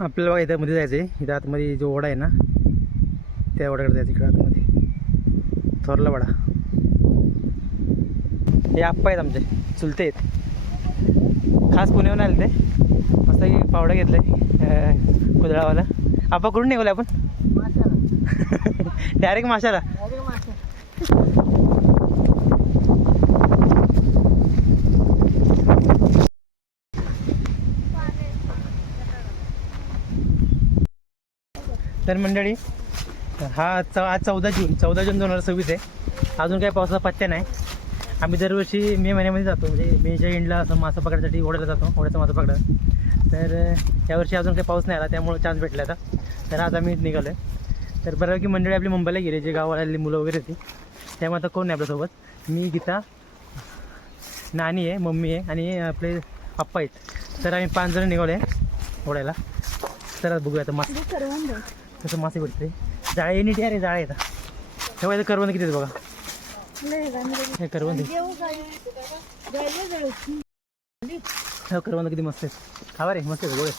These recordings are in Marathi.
आपल्याला बघा इथं मध्ये जायचं आहे. इथं आतमध्ये जो ओढा आहे ना त्या ओढ्याकडे जायचं इकडे आतमध्ये. थोरला वडा. हे आप्पा आहेत आमचे चुलते आहेत. खास पुण्याहून आले ते. मस्त पावडा घेतलाय कुदळावाला. आप्पा कुठून निघाले आपण? डायरेक्ट माशाला. तर मंडळी आज 14 जून 2026 आहे. अजून काही पावसाचा पत्त्या नाही. आम्ही दरवर्षी मे महिन्यामध्ये जातो, म्हणजे मेच्या एंडला असं मासा पकडायसाठी ओढ्याला जातो, ओढ्याचा मासा पकडायला. तर यावर्षी अजून काही पाऊस नाही आला, त्यामुळे चान्स भेटला आता. तर आज आम्ही निघालो आहे. तर बऱ्यापैकी मंडळी आपली मुंबईला गेले, जे गावाला मुलं वगैरे होती. त्यामुळे आता कोण नाही आपल्यासोबत. मी, गीता, नानी आहे, मम्मी आहे आणि आपले आप्पा आहेत. तर आम्ही 5 जण निघालो आहे ओढ्याला. तर बघूया आता मासे कसं मासे भेटते. जाळे नीट आहे रे, जाळे येतात. तेव्हा इथं करवंद किती बघा. हे करवंद करवंद किती मस्त आहेत. खावा रे, मस्त आहे गोळे.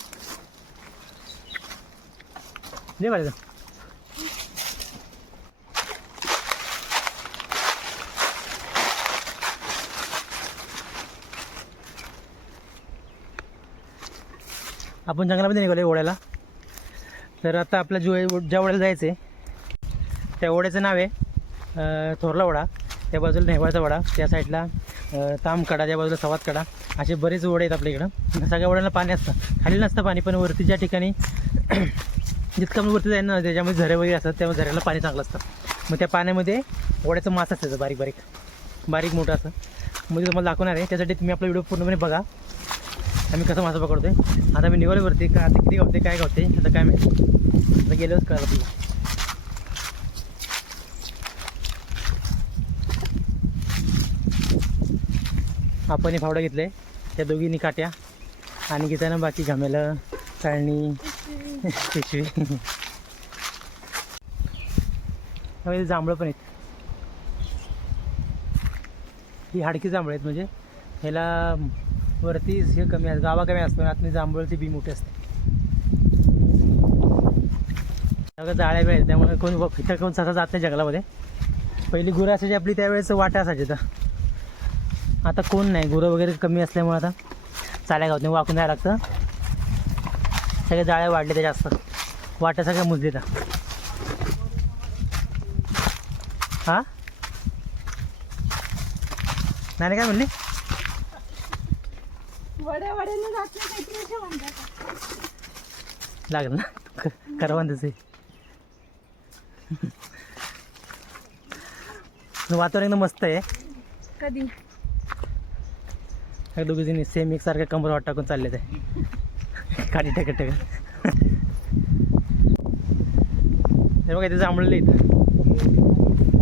दे बरं. आपण जंगलामध्ये निघालो ओढ्याला. तर आता आपल्या ज्या ओढ्याला जायचं आहे त्या ओढ्याचं नाव आहे थोरला ओढा. त्या बाजूला नेवाळचा वडा, त्या साईडला तामकडा, त्या बाजूला सवातकडा. असे बरेच ओढे आहेत आपल्या इकडं. सगळ्या ओढ्याला पाणी असतं, खाली नसतं पाणी. पण वरती ज्या ठिकाणी जितकं आपण वरती जाईल ना त्याच्यामध्ये झरे वगैरे असतात, त्यामुळे झऱ्याला पाणी चांगलं असतं. मग त्या पाण्यामध्ये ओढ्याचं मास असायचं बारीक मोठं असं. मग तुम्हाला दाखवणार आहे. त्यासाठी तुम्ही आपला व्हिडिओ पूर्णपणे बघा, आम्ही कसं मासा पकडतोय. आता मी निघालो वरती. का आता किती गावते काय गावते आता काय माहिती, आता गेलोच कळलं आपल्याला. आपण फावडा घेतले, त्या दोघींनी काट्या आणि घेताना बाकी घामेलं, चाळणी, पिशवी. त्यामुळे जांभळं पण आहेत. ही हाडकी जांभळं आहेत, म्हणजे ह्याला वरती हे कमी असतं, गावा कमी असतं, आतमध्ये जांभळाची बी मोठी असते. सगळं जाळ्या वेळ, त्यामुळे कोण इथं कोण सहसा जात नाही जंगलामध्ये. पहिली गुरं असायची आपली, त्यावेळेस वाटा असायची. तर आता कोण नाही, गुरं वगैरे कमी असल्यामुळे आता चाल्या गावत नाही, वाकून जायला लागतं. सगळे जाळ्या वाढले ते जास्त, वाट्या सगळ्या मुजले. तर हां नाही काय म्हणली, लागलं ना करवंदच आहे. वातावरण एकदम मस्त आहे. कधी दोघी जणी सेम एकसारख्या कमर वाट टाकून चालले ते काठी टकट. हे बघा इथे जांभळले इथं.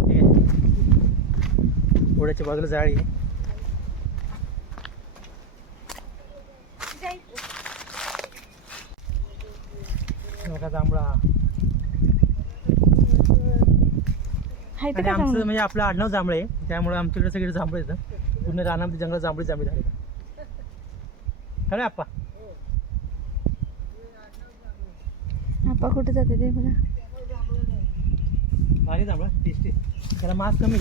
ठीक आहे, ओढ्याच्या बाजूला जाळी आहे. बघा जांभळा. आणि आमचं म्हणजे आपलं आडनाव जांभळे आहे, त्यामुळे आमच्याकडे सगळे जांभळे येतं. पूर्ण रानामध्ये जंगल जांभळी झाले. खरं आप्पा आप्पा कुठे जाते ते बघा. भारी जांभळ, टेस्टी. त्याला मास कमी,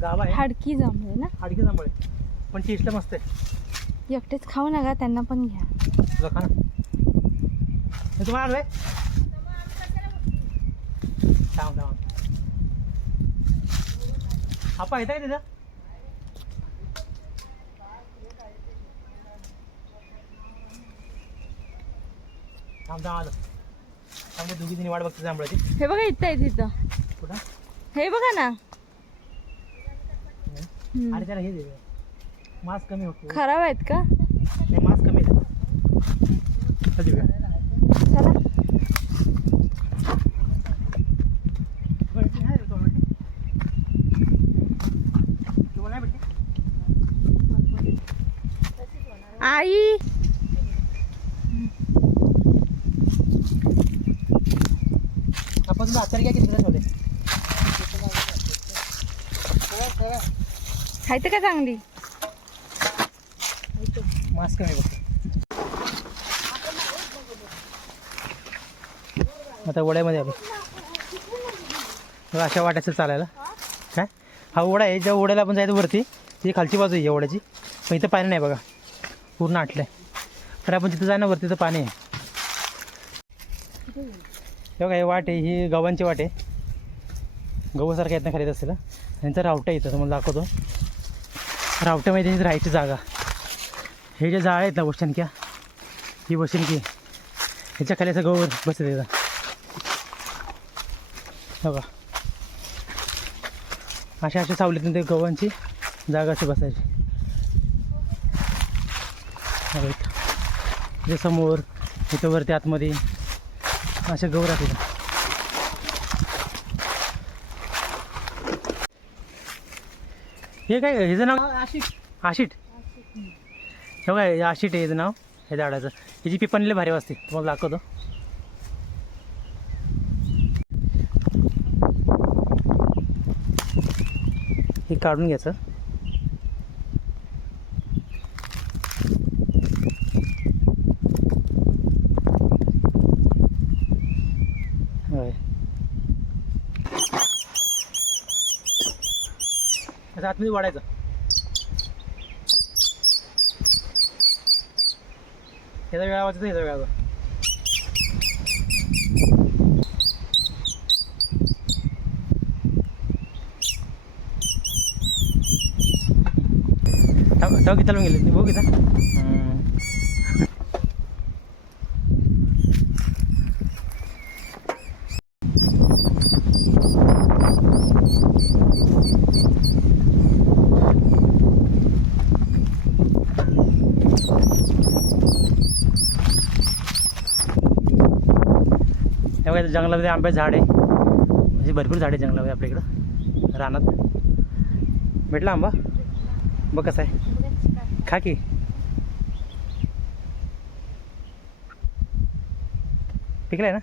गाव आहे. हाडकी जांभळे ना, हाडकी जांभळे, पण टेस्टला मस्त आहे. एकटेच खाऊ नका, त्यांना पण घ्या. तुला खा ना, तुम्हाला आणलंय. थांब आप्पा येत आहे तिथं. थांब आलं. त्यामुळे दोघी तिने वाट बघते जांभळाची. हे बघा इथं आहे, तिथं कुठं हे बघा ना. अरे त्याला हे दे, मास कमी होतो. खराब आहेत का? नाही, मास कमी आहे. चला आई. तुम्ही हाताने घ्या किती ठेवले खायचं का चांगली? मास्क आहे बघ. आता ओढ्यामध्ये आलो अशा वाट्याचं चालायला. काय हा ओढा आहे, ज्या ओढ्याला आपण जायचं वरती ती खालची बाजू आहे ओढ्याची, पण इथं पाणी नाही बघा, पूर्ण आटलं आहे. तर आपण तिथं जाय ना वरती तर पाणी आहे. हे बघा हे वाट आहे, ही गव्हांची वाट आहे. गव्हासारखं येत नाही खाली असेल. त्यांचं रावटं येतं तुम्हाला दाखवतो. रावट्यामध्ये त्यांची राहायची जागा. हे जे जाळ आहेत ना वशनक्या, ही वशनकी ह्याच्या खाली असं गहू बसत येतं बघा. अशा सावलीतून ते गव्हांची जागा अशी बसायची. इथं समोर इथं वरती आतमध्ये असे गहू राहते. हे काय ह्याचं नाव? आशीट. हे बघा हे आशीट आहे ह्याचं नाव, हे झाडाचं. ह्याची पिपाणीला भारी वाजते, तुम्हाला दाखवतो. हे काढून घ्यायचं. होय आता आतमध्ये वाढायचं. ह्याचा वेळा वाजता ह्याचा वेळा. तेव्हा किती लावून गेले बघू किती. तेव्हा जंगलामध्ये आंब्याचं झाड आहे, म्हणजे भरपूर झाड आहे जंगलामध्ये आपल्या इकडं रानात. भेटला आंबा बघ कसा आहे, खा की. पिकलाय ना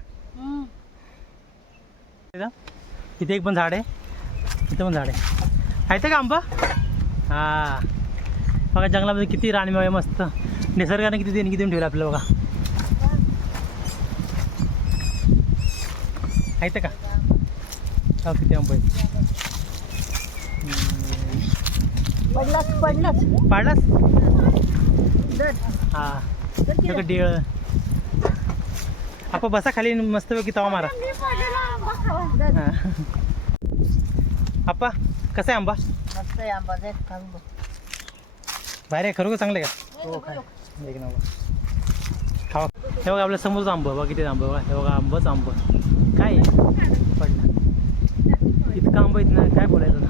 इथे एक पण झाड आहे, इथं पण झाड आहे. का आंबा? हां बघा जंगलामध्ये किती रानमेवा आहे मस्त. निसर्गाने किती देणगी देऊन ठेवलं आपल्याला बघा. आहेत का? हा किती आंबा आहे. पाडलास हां सगळं डेळ. आपण बसा खाली मस्तपैकी तवा मारा. हां आप्पा कसा आहे आंबा? मस्त आहे आंबा. बाहेर आहे खरोखर चांगलं आहे का? हो काय एक नंबर. खावा. हे बघा आपल्या समोरचं आंबा बघा किती आंबा बघा. हे बघा आंबाच आंबा. काय पडलं इतकं आंबा इथनं काय बोलायचं ना.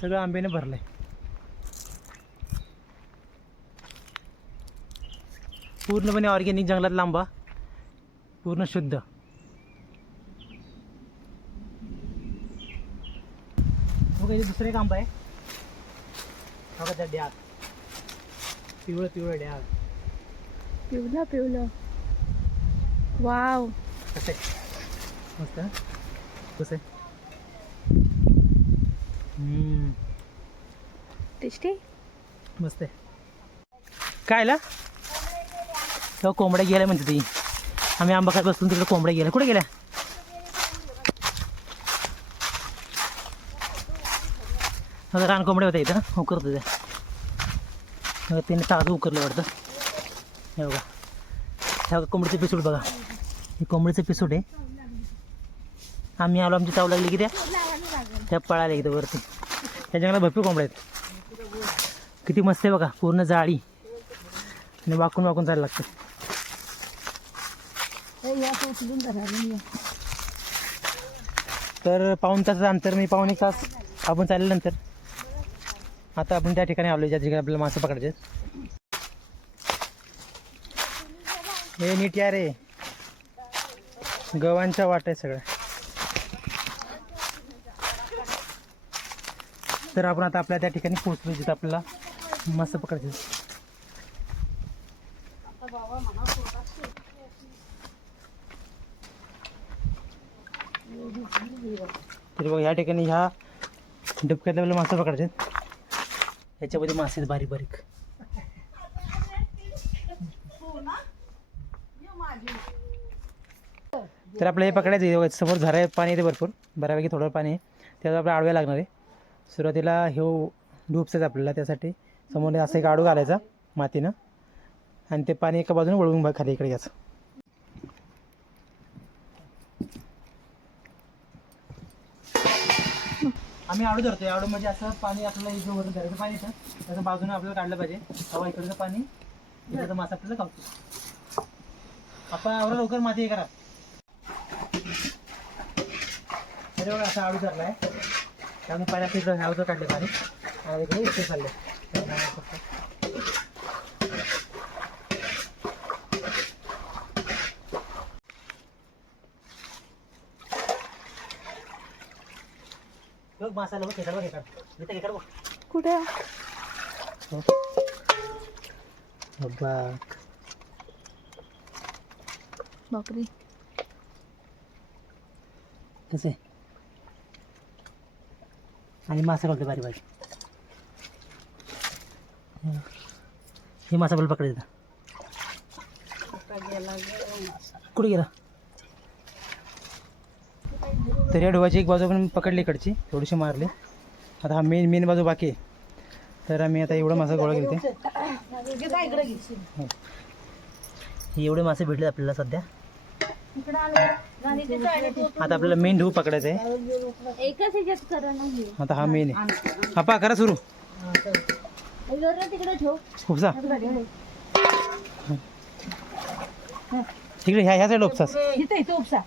सगळं आंब्याने भरलंय. पूर्णपणे ऑर्गॅनिक जंगलातला आंबा, पूर्ण शुद्ध. बघा इथे दुसरं एक आंबा आहे बघा, त्या डॅग पिवळं पिवळं डॅग. पिवलं पिवलं. वाव कसं आहे मस्त ना? कसं आहे टेस्टी मस्त आहे. कायला तेव्हा कोंबड्या गेल्या म्हणते ती. आम्ही आंबा खात बसून तिकडे कोंबड्या गेल्या. कुठे गेल्या? आता रान कोंबड्या होत्या इथं ना, उकरत होत्या. त्याने ताजं उकरलं वाटतं. हे बघा ह्या कोंबडीचं पिसूट बघा. हे कोंबडीचं पिसूट आहे. आम्ही आलो, आमची चाव लागली की त्या पळाल्या इथं वरती. त्या जंगलात भरपूर कोंबड्या आहेत. किती मस्त आहे बघा, पूर्ण जाळी आणि वाकून वाकून जायला लागतं. तर पाऊण तासाचं अंतर, मी पाऊण एक तास आपण चालल्यानंतर आता आपण त्या ठिकाणी आलो ज्या ठिकाणी आपल्याला मासे पकडायचे. हे नीट या रे, गव्हांच्या वाट आहे सगळ्या. तर आपण आता आपल्या त्या ठिकाणी पोहोचलो जिथं आपल्याला मासे पकडायचे. तरी बघा या ठिकाणी ह्या डबक्यातल्या आपल्याला मासे पकडायचे आहेत. ह्याच्यामध्ये मासे आहेत बारीक बारीक. तर आपलं हे पकडायचं आहे. समोर झरा आहे, पाणी येते भरपूर, बऱ्यापैकी थोडं पाणी आहे. त्याला आपल्याला आडव्या लागणार आहे. सुरुवातीला ह्यो डुबचाच आपल्याला, त्यासाठी समोर असं एक आडू घालायचा मातीनं आणि ते पाणी एका बाजूने वळवून खाली इकडे घ्यायचं. आम्ही आडू धरतोय. आडू म्हणजे असं पाणी आपल्याला इथं वरून धरायचं पाणी येतं, त्याच्या बाजूने आपल्याला काढलं पाहिजे. हवा इकडचं पाणी इकडचं मासा आपल्याला खावतो. आपण एवढं लवकर माती हे करा. तरी बघा असा आडू धरला आहे, त्यामुळे पाणी आपल्या इकडं हवं काढलं पाणी आणि इकडे इथे चाललं. बघ मासाला बघ, खेकडा बघ, खेकडा इथे खेकडा बघ. कुठे बघ बापरे. कसे आणि मासा बघते बारी बारी. हे मासा बोल पकडायचा. कुठे गेला? तर या डोबाची एक बाजू पण पकडली इकडची, थोडीशी मारली. आता हा मेन बाजू बाकी आहे. तर आम्ही आता एवढा मासा गोळा केला. एवढे मासे भेटले आपल्याला सध्या. आता आपल्याला मेन ढोब पकडायचा आहे. एकच ह्याच्यात करा नाही. आता हा मेन आहे. हा करा सुरू. तिकडे ठेव. उपसा तिकडे ह्या साईड उपसास. इथे इथे उपसा.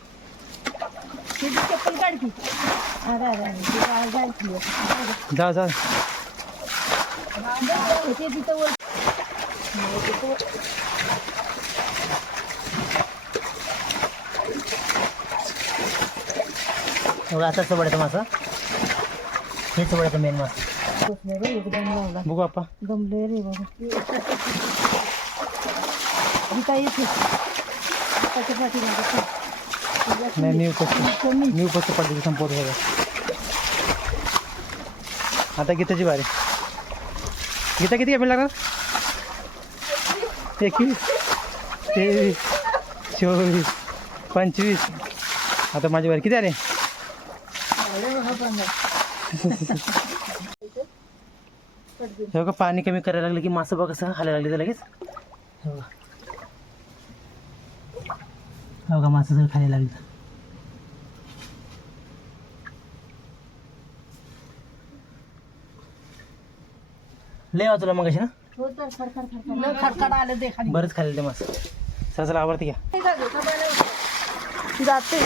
चप्पल काढ की. अरे अरे जा जा. ते तिथं वर. एवढा असाच सोडायचा मासा. हेच सोडायचं मेन मासा. बघू आपा. गमले रे बाबा. नाही मी उपस्थित पडते संपवत बघा. आता गीताची बारी. गीता किती घ्यावी लागणार? 21 23 24 25. आता माझी बारी. किती आले? हे बघा पाणी कमी करायला लागलं की मासं बघा कसं हालायला लागले तर लगेच. हे बघा मासं सगळं खायला लागलं. लय वाचला मग अशी ना. बरंच खाल्लं ते मास. चला चला आवडते घ्या. जाते.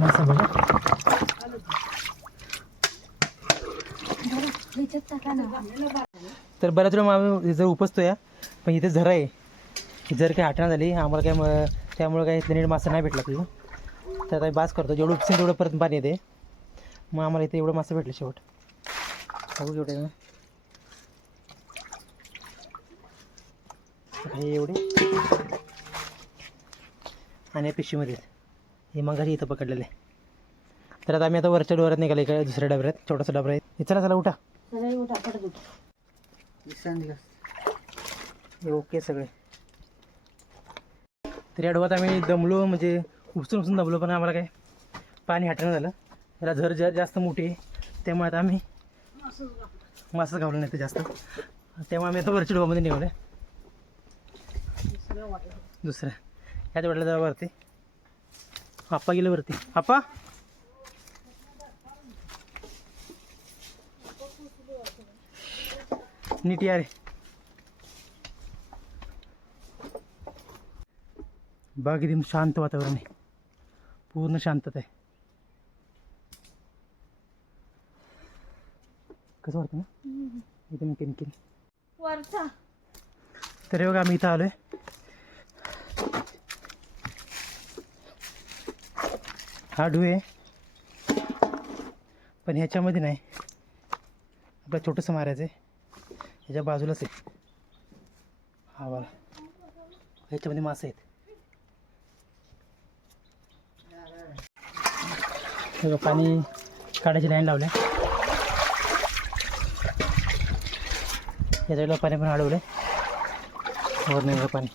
मासा बघा. तर बऱ्याच वेळा आम्ही जर उपसतो या, पण इथे झरा आहे. जर काही आठवण झाली आम्हाला काय, त्यामुळे काही इथं नीट मासा नाही भेटला तुझं. तर आता बास करतो. जेवढं उपसेल तेवढं परत पाणी येते. मग आम्हाला इथे एवढं मासा भेटलं शेवट. बघू एवढे ना हे एवढे. आणि पिशवीमध्ये हे मग इथं पकडलेलं आहे. तर आता आम्ही आता वरच्या डोऱ्यात निघाले. इकडे दुसऱ्या डबऱ्यात छोटासा डबरा आहे. चला चला उठा. ओके सगळे. तर या डोबात आम्ही दमलो, म्हणजे उपसून दमलो, पण आम्हाला काय पाणी हटणं झालं. याला झर जास्त मोठी आहे, त्यामुळे आता आम्ही मासच घावलं नाही तर जास्त. त्यामुळे आम्ही आता वरच्या डोबामध्ये निघालो. दुसऱ्या ह्याच वाटलं जरा वरती. आप्पा गेले वरती. आप्पा नीट या रे. बाग एकदम शांत वातावरण आहे, पूर्ण शांतता आहे. कसं वाटतं ना एकदम किनकिन वरचा. तर बघा आम्ही इथं आलोय. हा ढू आहे. पण ह्याच्यामध्ये नाही, आपलं छोटंसं मारायचं आहे. ह्याच्या बाजूलाच आहे. हा बघा, ह्याच्यामध्ये मासे आहेत. हे बघा, पाणी काढायची लाईन लावल्या. याच्याकडे पाणी पण अडवलं आहे. वर नाही पाणी.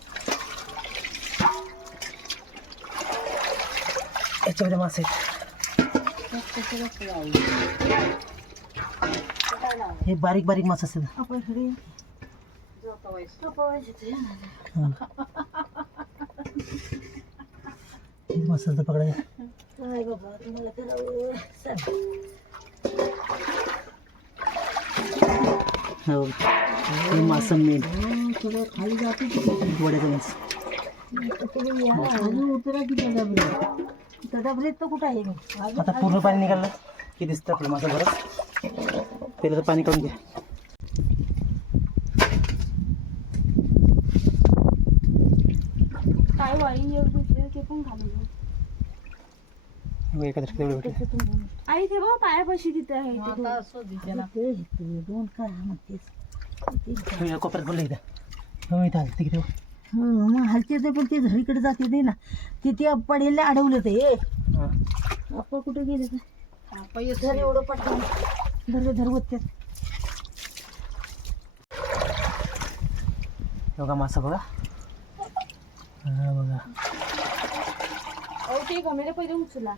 याच्यामध्ये मासे आहेत. हे बारीक बारीक मासे असतात. मस्त पकडायचं. काय बाबा तुम्हाला करावं सांग. हो, हे मासं मेन थोडं खाली जाते वड्याचं मास. उतरा की त्या डबरीत तर कुठं आहे मी आता पूर्ण पाणी निघालं की दिसतं आपलं मासं. बरं, पहिलं तर पाणी काढून घ्या. काय वाई एक भेटले ते पण घालून एखाद्या तेवढं भेटलं. आई ते बघ पायापाशी तिथे आहे दोन करा म्हणतेस कोपऱ्यात बोललं इथं. हो, इथं आलं तिकडे. मग हलते ते पण ते झरीकडे जाते ते ना तिथे पडेल अडवलं ते हां, आपण कुठे गेले तर झर एवढं पटकन धरवत ते बघा मासा बघा. हा बघा, अहो ते गमेला पहिले उचला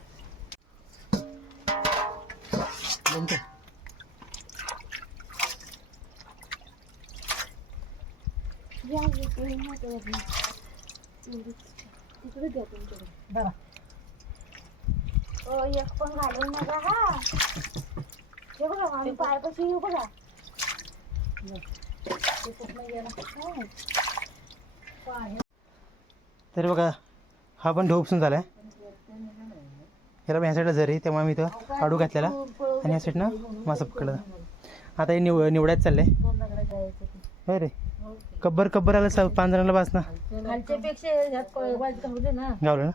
जमतं. तिकडे घ्या तुमच्याकडे बघा. एक पण घालून नका. हा हे बघा आम्ही पायापाशी येऊ बघा. तर बघा, हा पण ढोप उपसून झाला आहे. ह्याला ह्या साईडला झरी, तेव्हा आम्ही इथं आडू घातलेला आणि ह्या साईडनं मासा पकडलं. आता हे निवडायचं चाललंय. होय रे, कब्बर आलं 5 जणांना बास ना. गावलं ना.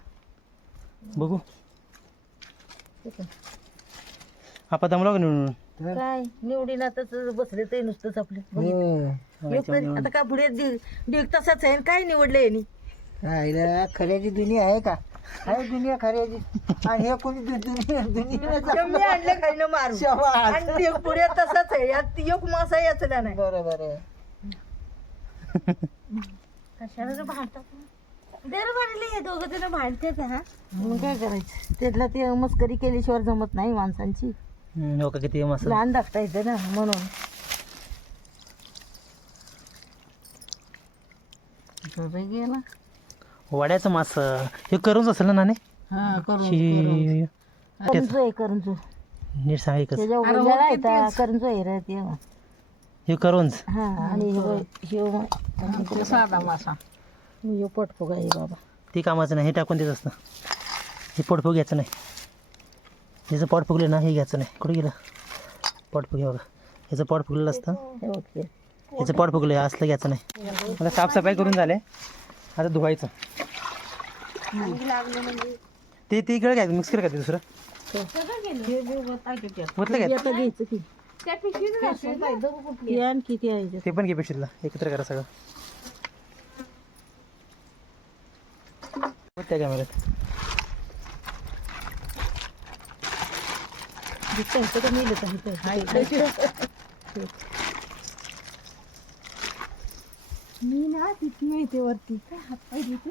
बघू आपण दमला का निवडून. काय निवडीन आता बसले ते नुसतंच आपलं. आता का पुढे दीड तासाच आहे काय निवडलंय यांनी. खऱ्याची दुनिया आहे का? आहे दुनिया खऱ्याची. आणि हे कोणी मी आणलं काही न मारू आणि पुढे तसाच आहे. यात एक मासा याचला नाही. बरोबर आहे. कशाला भांडतात दर भांडले हे दोघं जण भांडतात. हा मग काय करायचं त्यातला ते मस्करी केल्याशिवाय जमत नाही माणसांची. हो का, किती मासा. लहान दाखता येतं ना म्हणून. गेला वाड्याचं मास हे करूनच असेल ना नाणे. हा शी, करंजो नीट सांगा एकच. त्याच्या उघड्याला येतात करंजो आहे रे ते. हे करूनच. हा आणि साधा मासा हे पोटफोग आहे बाबा. ते कामाचं नाही, हे टाकून देत असतं. हे पोटफोग घ्यायचं नाही. ह्याचं पोट फुगलं ना, हे घ्यायचं नाही. कुठे गेलं पोट फुगे बघा. ह्याचं पोट फुगलेलं असतं. ह्याचं पोट फुगलं असलं घ्यायचं नाही. आता साफसफाई करून झाले, आता धुवायचं. ते इकडे घ्यायचं, मिक्स केलं का ते दुसरं म्हटलं घ्यायचं. ते पण घे पिशवीतला, एकत्र करा सगळं त्या कॅमेऱ्यात. मी ना तिथे येते वरती काय हात पाय देते.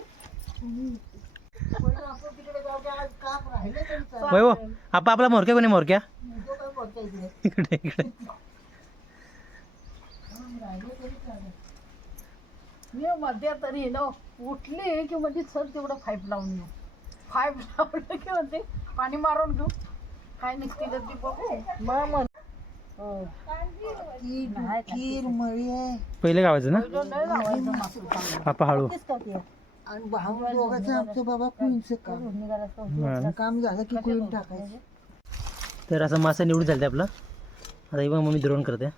होय हो, आपला मोरक्या कोणी मोरक्या इकडे इकडे. मी मध्ये तरी ना उठले की म्हणजे सर तेवढं पाईप लावून येऊ. पाईप लावलं की म्हणते पाणी मारून घेऊ काय निघते ती बघू मग पहिले गावाचं ना आपा हळू. आणि भाऊ दोघांचं आमचं बाबा कुईनचं काम झालं की कुईन टाकायचं. तर असं मासा निवडून चालते आपलं. आता मग मम्मी द्रोण करते.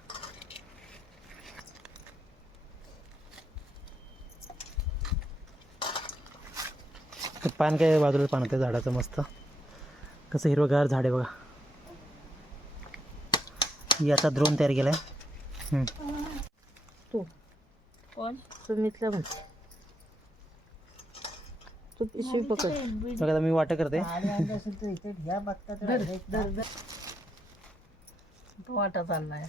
पान काय बाजूला पान होतं झाडाचं मस्त. कसं हिरवगार झाड आहे बघा. याचा ड्रोन तयार केला आहे. तू कोण सुमितला म्हण तू पिशवी पकड बघा आता मी वाटं करते. आणि आणलं असेल तर इथे घ्या बघता तर राहिलं. तो वाटा चाललाय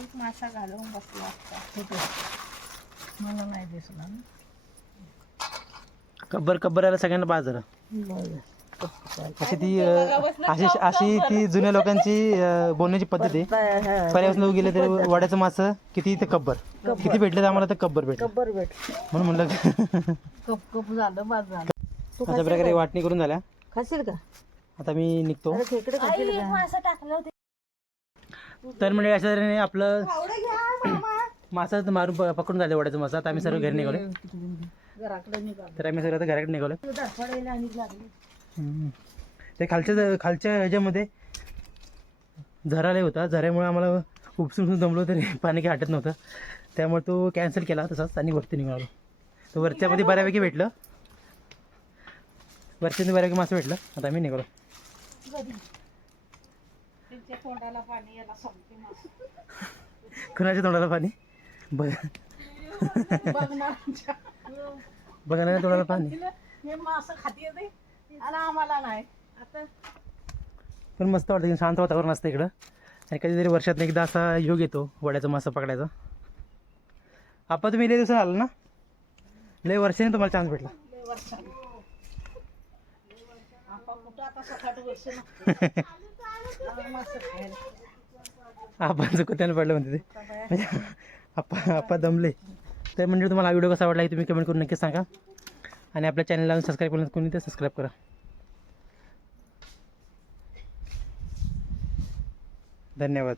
एक मासा घालून बसला असता. मला नाही दिसला ना. कब्बर आला सगळ्यांना पाच जरा. बरं. अशी ती अशी ती जुन्या लोकांची बोलण्याची पद्धत आहे. पर्यावरण लोक गेले तर वड्याचं मासं किती ते कब्बर किती भेटले तर आम्हाला तर कब्बर भेटलं कब्बर भेट म्हणून म्हणलं. कप कप झालं बाद झालं. अशा प्रकारे वाटणी करून झाल्या. खाशील का आता मी निघतो. अरे खेकडे खाशील एक का मासा टाकलं होते. तर म्हणजे अशा तऱ्हेने आपलं मासा मारून पकडून झाले वड्याचं मासा. आता आम्ही सर्व घरी निघालो. घराकडे निघाल तर आम्ही सर्व आता घराकडे निघालो. पडायला आणि लागले ते खालच्या ह्याच्यामध्ये झरा लय होता. झऱ्यामुळे आम्हाला उपसून दमलो तरी पाणी काही हटत नव्हतं. त्यामुळे तो कॅन्सल केला तसाच आणि वरती निघालो. तर वरच्यामध्ये बऱ्यापैकी भेटलं. वरच्यामध्ये बऱ्यापैकी मासे भेटलं. आता आम्ही निघालो. त्यांच्या तोंडाला पाणी याला संपते मासा. कुणाच्या तोंडाला पाणी बघा ना तोंडाला पाणी. हे मासं खाती येते आणि आम्हाला नाही आता पण मस्त वाटतं. शांत वातावरण असतं इकडं. आणि कधीतरी वर्षात एकदा असा योग येतो वड्याचा मासा पकडायचा. आपण तुम्ही लय दिवसात आला ना. लय वर्षाने तुम्हाला चान्स भेटला. आपण कुठं आता 7-8 वर्ष ना मासं खायला. आपण चुकत्याने पडलं म्हणते ते. म्हणजे आपण दमले. तर म्हणजे तुम्हाला हा व्हिडिओ कसा वाटला हे तुम्ही कमेंट करून नक्की सांगा. आणि आपल्या चॅनलला सबस्क्राईब करून कोणी ते सबस्क्राईब करा. धन्यवाद.